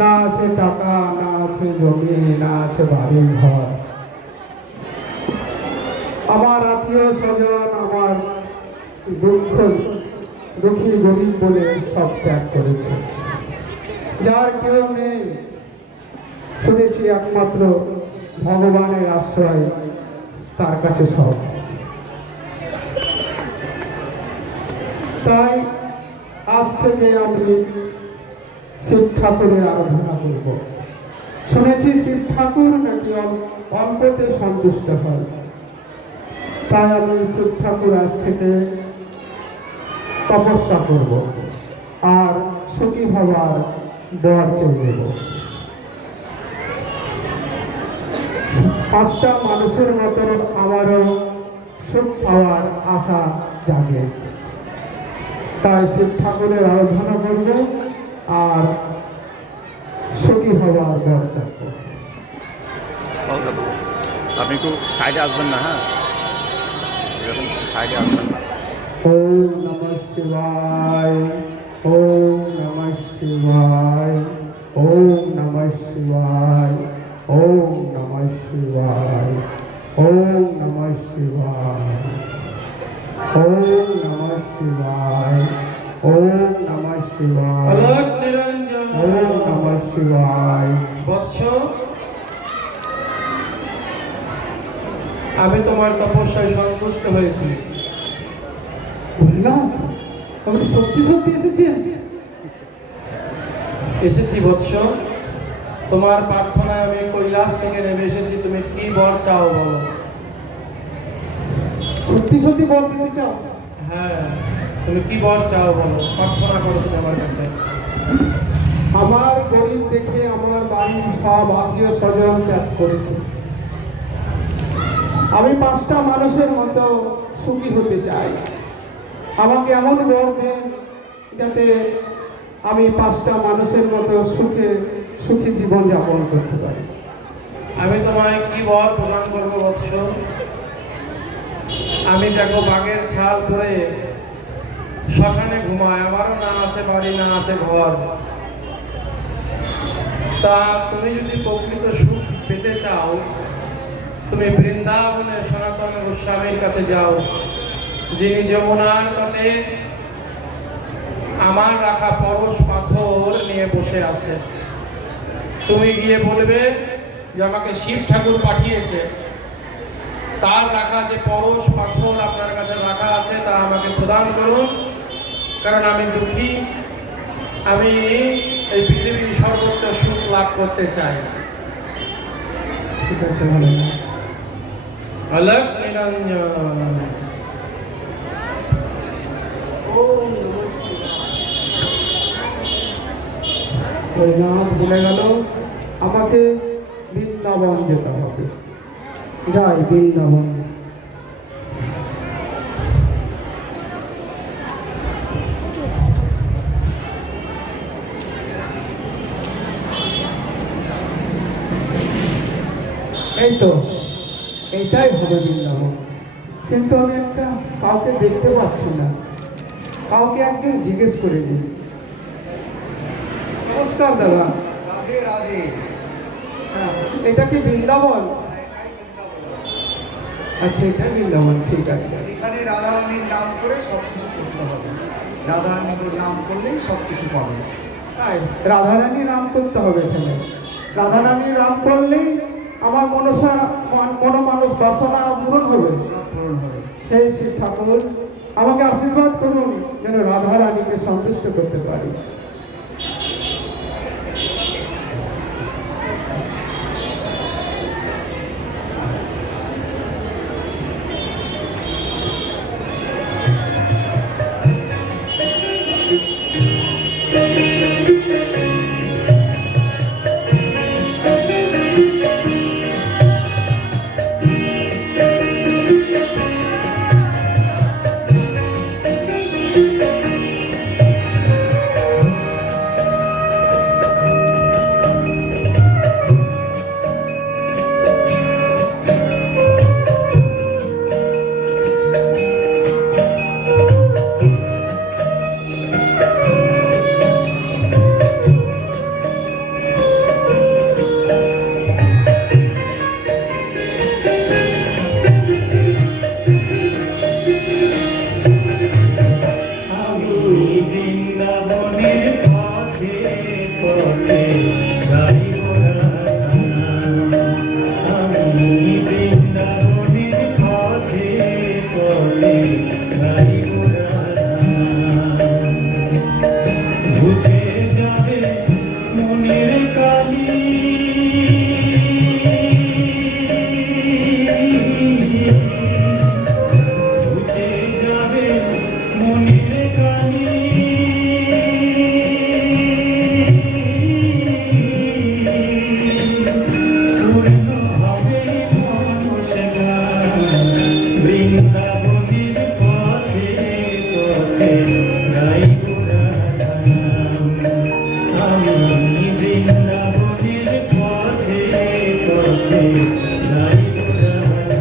না আছে টাকা, না আছে জমি, না আছে বাড়ি ঘর। আমার আত্মীয় স্বজন, আমার দুঃখী গরিব বলে সব ত্যাগ করেছে। যার কেউ নেই, শুনেছি একমাত্র ভগবানের আশ্রয় তার কাছে সব। তাই আজ থেকে আমি শিব ঠাকুরের আরাধনা করব। শুনেছি শিব ঠাকুর নাকি অল্পতে সন্তুষ্ট হয়। তাই আমি শিব ঠাকুর আজ থেকে তপস্যা করব আর সুখী হওয়ার বর চেয়ে দেব। 5টা মানুষের মতো আমারও সুখ পাওয়ার আশা জাগে। তাই শিব ঠাকুরের আরাধনা করব আর সুখী হওয়ার বর চাইব। আপনি একটু সাইডে আসবেন না? হ্যাঁ, এরকম সাইডে আসবেন না। ওম নমঃ শিবায়, ওম নমঃ শিবায়, ওম নমঃ শিবায়, ওম নমঃ শিবায়, ওম নমঃ শিবায়, ওম নমঃ শিবায়, ওম নমঃ শিবায়, অলক নিরঞ্জন, ওম নমঃ শিবায়। বৎস, আমি তোমার তপস্যায় সন্তুষ্ট হয়েছি। বললাম আপনি সত্যি সত্যি এসেছেন? এসেছি বৎস, তোমার প্রার্থনায় আমি কৈলাস থেকে নেমে এসেছি। তুমি কি বর চাও বলো? সত্যি সত্যি বর দিতে চাও? হ্যাঁ, তুমি কি বর চাও বলো, প্রার্থনা করো তুমি আমার কাছে। আমার গরিব দেখে আমার বাড়ির সব আত্মীয় স্বজন ত্যাগ করেছে। আমি 5টা মানুষের মতো সুখী হতে চাই। আমাকে এমন বর দেন যাতে আমি 5টা মানুষের মতো সুখী জীবন যাপন করতে পারি। আমি তোমায় কি বর প্রদান করবো বৎস? আমি দেখো বাঘের ছাল পরে শ্মশানে ঘুমায়, আমারও না আছে বাড়ি, না আছে ঘর। তা তুমি যদি প্রকৃত সুখ পেতে চাও, তুমি বৃন্দাবনের সনাতন গোস্বামীর কাছে যাও, যিনি যমুনার তটে আমার রাখা পরশ পাথর নিয়ে বসে আছে। তুমি গিয়ে বলবে যে আমাকে শিব ঠাকুর পাঠিয়েছে, তার রাখা যে পরশ পাথর আপনার কাছে রাখা আছে তা আমাকে প্রদান করুন, কারণ আমি দুঃখী, আমি এই পৃথিবীর সর্বোচ্চ সুখ লাভ করতে চাই। ঠিক আছে, ভালো না? অলক নিরঞ্জন। ওই নাম ভুলে গেল, আমাকে বৃন্দাবন যেতে হবে। যাই বৃন্দাবন। এই তো, এইটাই হবে বৃন্দাবন। কিন্তু আমি কাউকে দেখতে পাচ্ছি না। কাউকে একজন জিজ্ঞেস করে দিই। নমস্কার দাদা। রাধে রাধে। হ্যাঁ, এটা কি বৃন্দাবন? আচ্ছা, এটা বৃন্দাবন, ঠিক আছে। এখানে রাধারানীর নাম করে সব কিছু করতে হবে। রাধারানীর নাম করলেই সব কিছু পাবে। তাই রাধারানী নাম করতে হবে এখানে। রাধারানী নাম করলেই আমার মনোমানব বাসনা পূরণ হবে। সব পূরণ হবে। হে শিব ঠাকুর, আমাকে আশীর্বাদ করুন যেন রাধারানীকে সন্তুষ্ট করতে পারি। পথে গাইব রাধানাম। আমি বৃন্দাবনের পথে পথে গাইব রাধানাম। বুঝে যাবে মনের কালি, বুঝে যাবে মনের কালি। পূর্ণ হবে মানুষ গান, বৃন্দাবনের পথে পথে গাইব রাধানাম। আমি বৃন্দাবনের পথে পথে গাইব রাধানাম।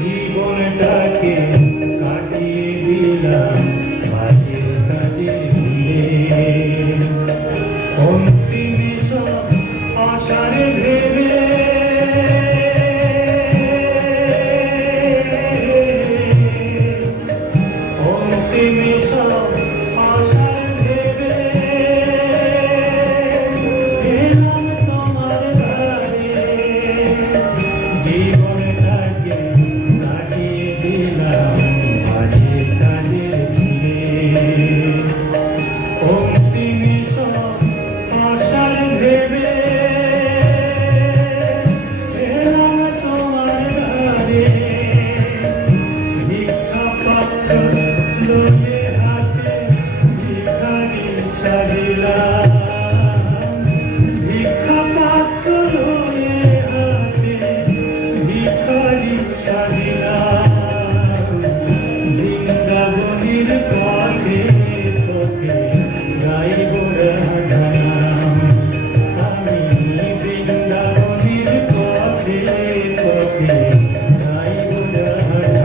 জীবনটাকে কাটিয়ে দিলাম মাঝের কাজে ভুলে, অন্তিম সব আশার ভেবে। অন্তিম সব আশার ভেবে এলাম তোমার দ্বারে। জীবনটাকে কাটিয়ে দিলাম মাঝে কাজে ভুলে, অন্তিম সব আশার ভেবে এলাম তোমার দ্বারে। ভিক্ষা পাত্র লইয়ে হাতে ভিখারি সাজিলাম। ভিক্ষা পাত্র লইয়ে হাতে ভিখারি সাজিলাম। বৃন্দাবনের পথে পথে গাইব রাধানাম। আমি বৃন্দাবনের পথে পথে গাইব রাধানাম।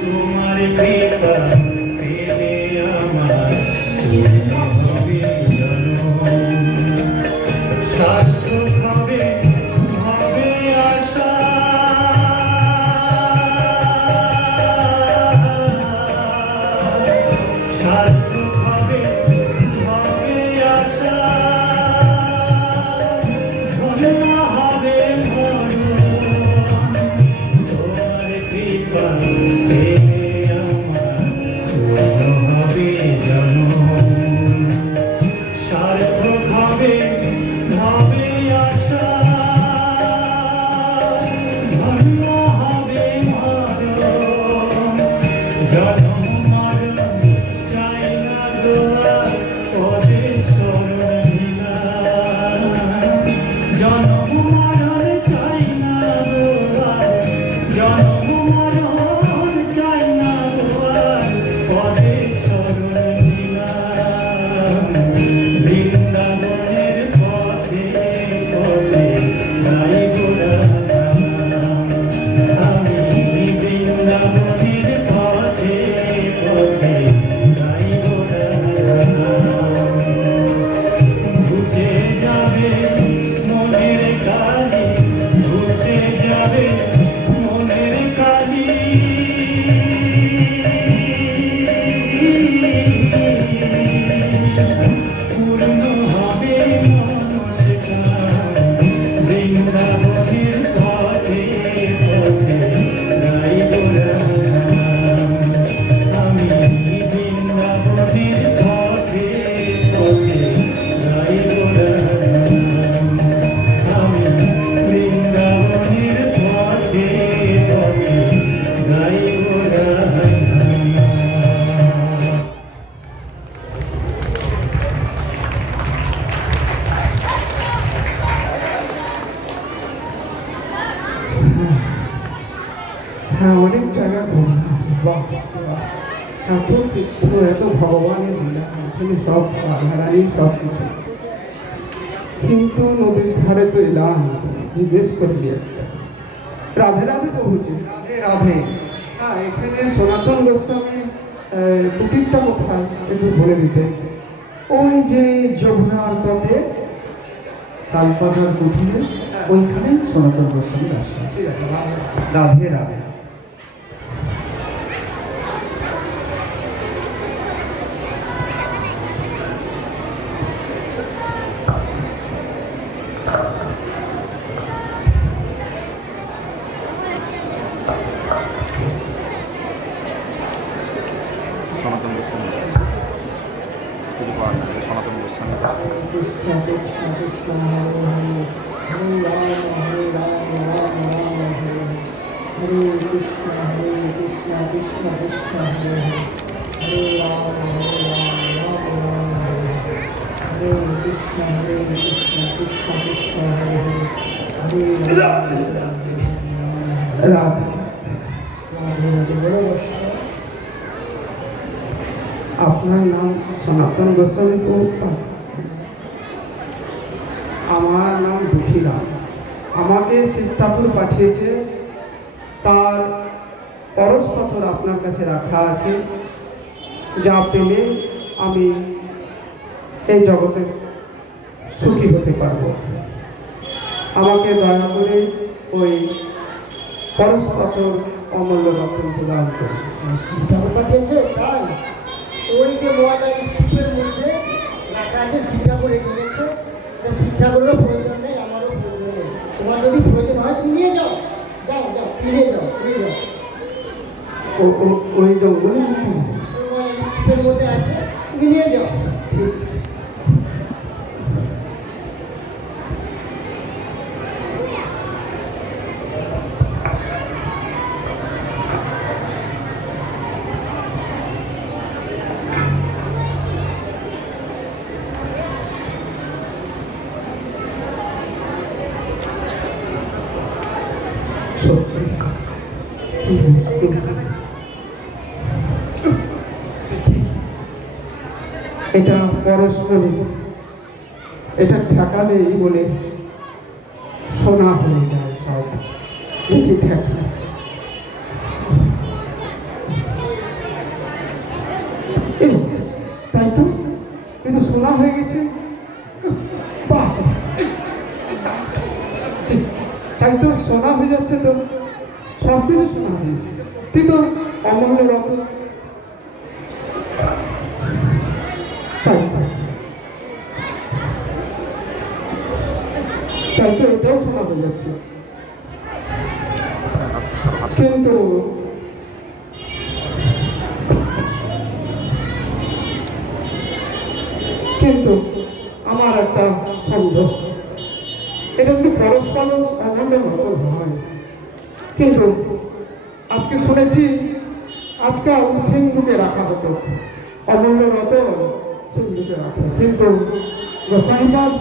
তোমার কৃপা পেলে আমার পূর্ণ হবে জন্ম। সার্থক হবে হবে আশা। সার্থক হবে হবে আশা। ধন্য হবে মরণ। তোমার কৃপা পেলে আমার পূর্ণ হবে জন্ম। সার্থক হবে হবে আশা। ধন্য হবে মরণ। জন্ম মরণ চাই না গোয়া পদে শরণ নিলাম। জন্ম মরণ চাই না গোয়া, জন্ম মরণ চাই না গোয়া পদে শরণ নিলাম। বৃন্দাবনের হ্যাঁ, অনেক জায়গা ঘুরলাম। বাহ, এত তীর্থ, এত ভগবানের লীলা, এখানে সব রাধারানী সব কিছু। কিন্তু নদীর ধারে তো এলাম, জিজ্ঞেস করলি একটা, রাধে রাধে প্রভুজি। রাধে রাধে। হ্যাঁ, এখানে সনাতন গোস্বামী কুটিরটা কোথায় একটু বলে দিতে। ওই যে যমুনার তটে তালপাতার কুঠিরে, ওইখানে সনাতন গোস্বামীর আশ্রম। ঠিক আছে, রাধে রাধে। রাধে রাধে। সনাতন গোস্বামী যদি পাওয়া যায়, সনাতন গোস্বামী কৃষ্ণ কৃষ্ণ কৃষ্ণ হরে হরে হরে রাম রাম রাম হরে হরে কৃষ্ণ কৃষ্ণ কৃষ্ণ হরে হরে রাম রাম রাম হরে হরে কৃষ্ণ কৃষ্ণ কৃষ্ণ হরে হরে রাম রাধে। রাধে রাধে বড় বর্ষ। আপনার নাম সনাতন গোস্বামী প্রভু? আমার নাম দুঃখীরাম। আমাকে শিব ঠাকুর পাঠিয়েছে, তার পরশ পাথর আপনার কাছে রাখা আছে, যা পেলে আমি এই জগতে সুখী হতে পারবো। আমাকে দয়া করে ওই পরশ পাথর অমূল্য রত্ন প্রদান করুন। শিবঠাকুর পাঠিয়েছে তাই? ওই যে ময়লা স্তূপের মধ্যে রাখা আছে, শিবঠাকুর রেখে গেছে। শিবঠাকুরেরও প্রয়োজন নেই, আমারও প্রয়োজন নেই। তোমার যদি প্রয়োজন হয় তুমি নিয়ে যাও, যাও যাও, নিয়ে যাও, নিয়ে যাও। ওই জঙ্গলে ওই ময়লা স্তূপের মধ্যে আছে, তুমি নিয়ে যাও। ঠিক আছে। সত্যি কি বস্তু! এটা পরশমণি, এটা ঠেকালেই বলে সোনা হয়ে যায় সব। দেখি ঠেকা, তাই তো, এ তো সোনা হয়ে গেছে। বাহ, তাই তো সোনা হয়ে যাচ্ছে, তো সব কিছু সোনা হয়ে যাচ্ছে। কিন্তু অমূল্য রত্ন, তাই তো এটাও সোনা হয়ে যাচ্ছে। কিন্তু কিন্তু আমার একটা সন্দেহ, এটা যদি পরস্পর অমূল্য রতন হয়, কিন্তু আজকে শুনেছি আজকাল সিন্ধুকে রাখা হতো, অমূল্য রতন সিন্ধুকে রাখে, কিন্তু গোসাইবাদ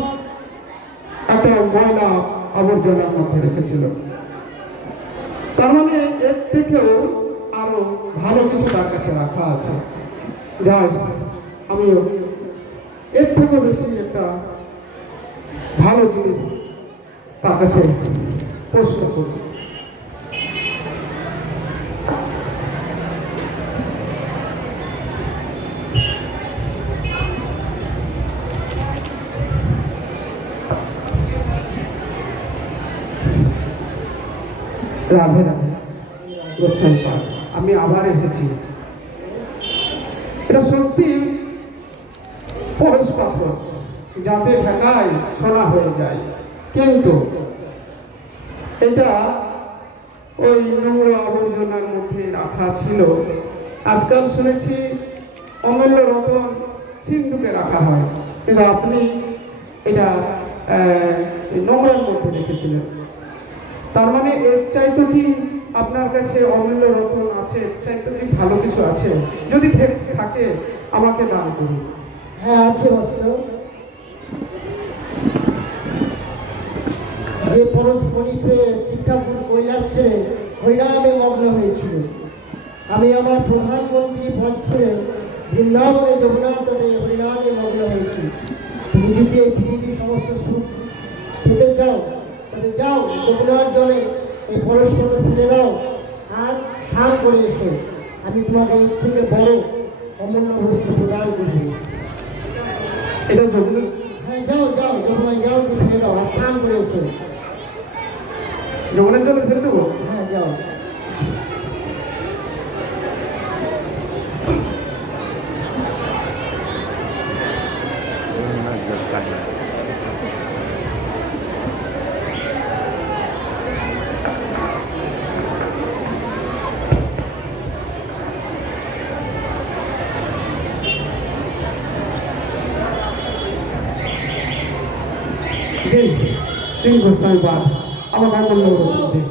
একটা ময়লা আবর্জনার মধ্যে রেখেছিল। তার মানে এর থেকেও আরো ভালো কিছু তার কাছে রাখা আছে। যাই, আমিও এর থেকেও বেশি একটা ভালো জিনিস তার কাছে প্রশ্ন করব। রাধে রাধে গোসাই পাঠ, আমি আবার এসেছি। এটা সত্যি পরশ পাথর, যাতে ঠেকায় সোনা হয়ে যায়, কিন্তু এটা ওই নোংরা আবর্জনার মধ্যে রাখা ছিল। আজকাল শুনেছি অমূল্য রতন সিন্ধুকে রাখা হয়, কিন্তু আপনি এটা নোংরার মধ্যে রেখেছিলেন। তার মানে এর চাইতো কি আপনার কাছে অমূল্য রতন আছে, এর চাইতো কি ভালো কিছু আছে? যদি থাকে আমাকে দান করুন। হ্যাঁ আছে বৎস। যে পরশ মণিপে শিবঠাকুর কৈলাস ছেড়ে হরিনামে মগ্ন হয়েছিল। আমি আমার প্রধানমন্ত্রী পদ ছেড়ে বৃন্দাবনে যমুনার তটে হরিনামে মগ্ন হয়েছি। তুমি যদি এই পৃথিবীর সমস্ত সুখ পেতে চাও তবে যাও যমুনার জলে এই পরস্পর ফেলে দাও আর স্নান করে এসো। আমি তোমাকে এর থেকে বড় অমূল্য বস্তু প্রদান করবো। এটা যমুনা হ্যাঁ যাও যাও যমুনায় যাও, যে ফেলে দাও আর স্নান করে এসো। যমুনার জলে ফেলে দেবো? হ্যাঁ যাও। তিন গোস্বামী পাঠ আমার অমূল্য বস্তু দিন।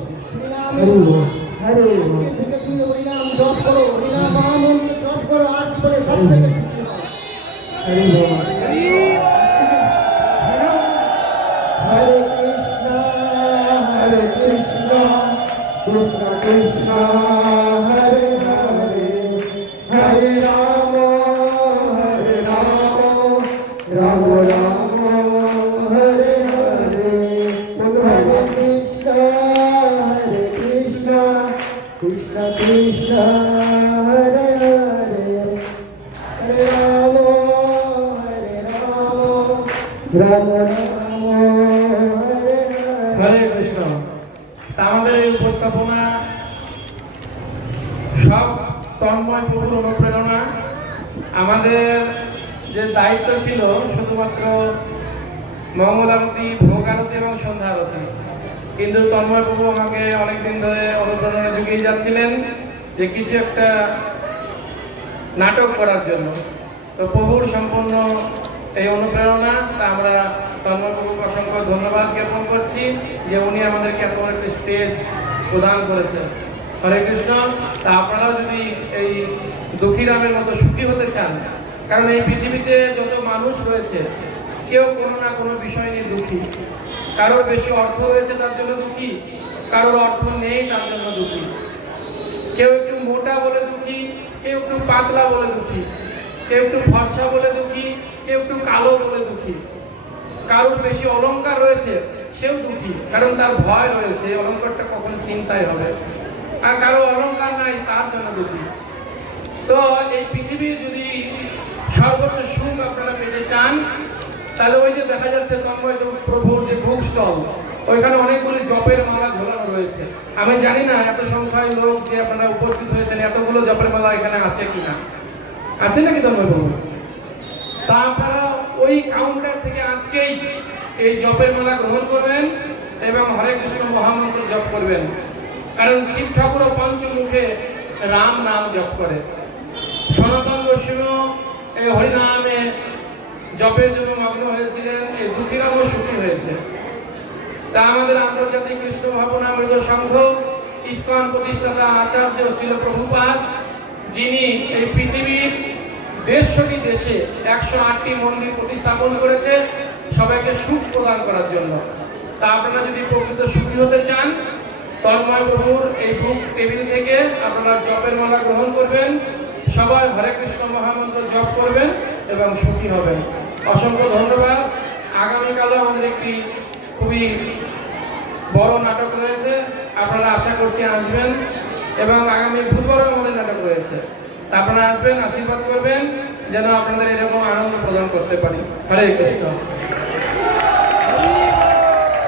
হরি বল, হরি বল। আজকে থেকে তুমি হরিনাম জপ করো, হরিনাম মহামন্ত্র জপ করো, আর জীবনে সব থেকে সুখী হও। হরি বল। হরে কৃষ্ণ কৃষ্ণ কৃষ্ণ হরে হরে, হরে রাম রাম রাম হরে হরে। হরে কৃষ্ণ কৃষ্ণ কৃষ্ণ হরে হরে, হরে রাম রাম রাম হরে হরে। হরে কৃষ্ণ। তা আমাদের এই উপস্থাপনা সব তন্ময় প্রভুর অনুপ্রেরণা। আমাদের যে দায়িত্ব ছিল শুধুমাত্র মঙ্গল আরতি, ভোগ আরতি এবং সন্ধ্যা আরতি, কিন্তু তন্ময় প্রভু আমাকে অনেকদিন ধরে অনুপ্রেরণা জুগিয়ে যাচ্ছিলেন যে কিছু একটা নাটক করার জন্য। তো প্রভুর সম্পূর্ণ এই অনুপ্রেরণা, তা আমরা তন্ময় প্রভুকে অসংখ্য ধন্যবাদ জ্ঞাপন করছি যে উনি আমাদেরকে এত বড় একটি স্টেজ প্রদান করেছেন। হরে কৃষ্ণ। তা আপনারাও যদি এই দুঃখীরামের মতো সুখী হতে চান, কারণ এই পৃথিবীতে যত মানুষ রয়েছে কেউ কোনো না কোনো বিষয় নিয়ে দুঃখী। কারোর বেশি অর্থ রয়েছে তার জন্য দুঃখী, কারোর অর্থ নেই তার জন্য দুঃখী। কেউ একটু মোটা বলে দুঃখী, কেউ একটু পাতলা বলে দুঃখী, কেউ একটু ফর্সা বলে দুঃখী, কেউ একটু কালো বলে দুঃখী। কারোর বেশি অলংকার রয়েছে সেও দুঃখী, কারণ তার ভয় রয়েছে অলংকারটা কখন ছিনতাই হবে। আর কারো অলংকার নাই তার জন্য দুঃখী। তো এই পৃথিবীর যদি সর্বোচ্চ সুখ আপনারা পেতে চান, তাহলে ওই যে দেখা যাচ্ছে তন্ময় প্রভুর যে বুক স্টল, ওইখানে অনেকগুলি জপের মালা ঝোলানো রয়েছে। আমি জানি না এত সংখ্যায় লোক যে আপনারা উপস্থিত হয়েছেন এতগুলো জপের মালা এখানে আছে কিনা, আছে নাকি তন্ময় প্রভু? তা আপনারা ওই কাউন্টার থেকে আজকেই এই জপের মালা গ্রহণ করবেন এবং হরে কৃষ্ণ মহামন্ত্র জপ করবেন। কারণ শিব ঠাকুরও পঞ্চমুখে রাম নাম জপ করে। সনাতন গোস্বামীও এই হরিনামে জপের জন্য মগ্ন হয়েছিলেন, এই দুঃখীরামও সুখী হয়েছে। তা আমাদের আন্তর্জাতিক কৃষ্ণ ভাবনামৃত সংঘ ইসকন প্রতিষ্ঠাতা আচার্য শ্রীল প্রভুপাদ, যিনি এই পৃথিবীর ১৫০টি দেশে ১০৮টি মন্দির প্রতিস্থাপন করেছে সবাইকে সুখ প্রদান করার জন্য। তা আপনারা যদি প্রকৃত সুখী হতে চান, তন্ময় প্রভুর এই বুক টেবিল থেকে আপনারা জপের মালা গ্রহণ করবেন, সবাই হরে কৃষ্ণ মহামন্ত্র জপ করবেন এবং সুখী হবেন। অসংখ্য ধন্যবাদ। আগামীকালও আমাদের একটি খুবই বড় নাটক রয়েছে, আপনারা আশা করছি আসবেন, এবং আগামী বুধবারও আমাদের নাটক রয়েছে। আপনারা আসবেন, আশীর্বাদ করবেন যেন আপনাদের এরকম আনন্দ প্রদান করতে পারি। হরে কৃষ্ণ।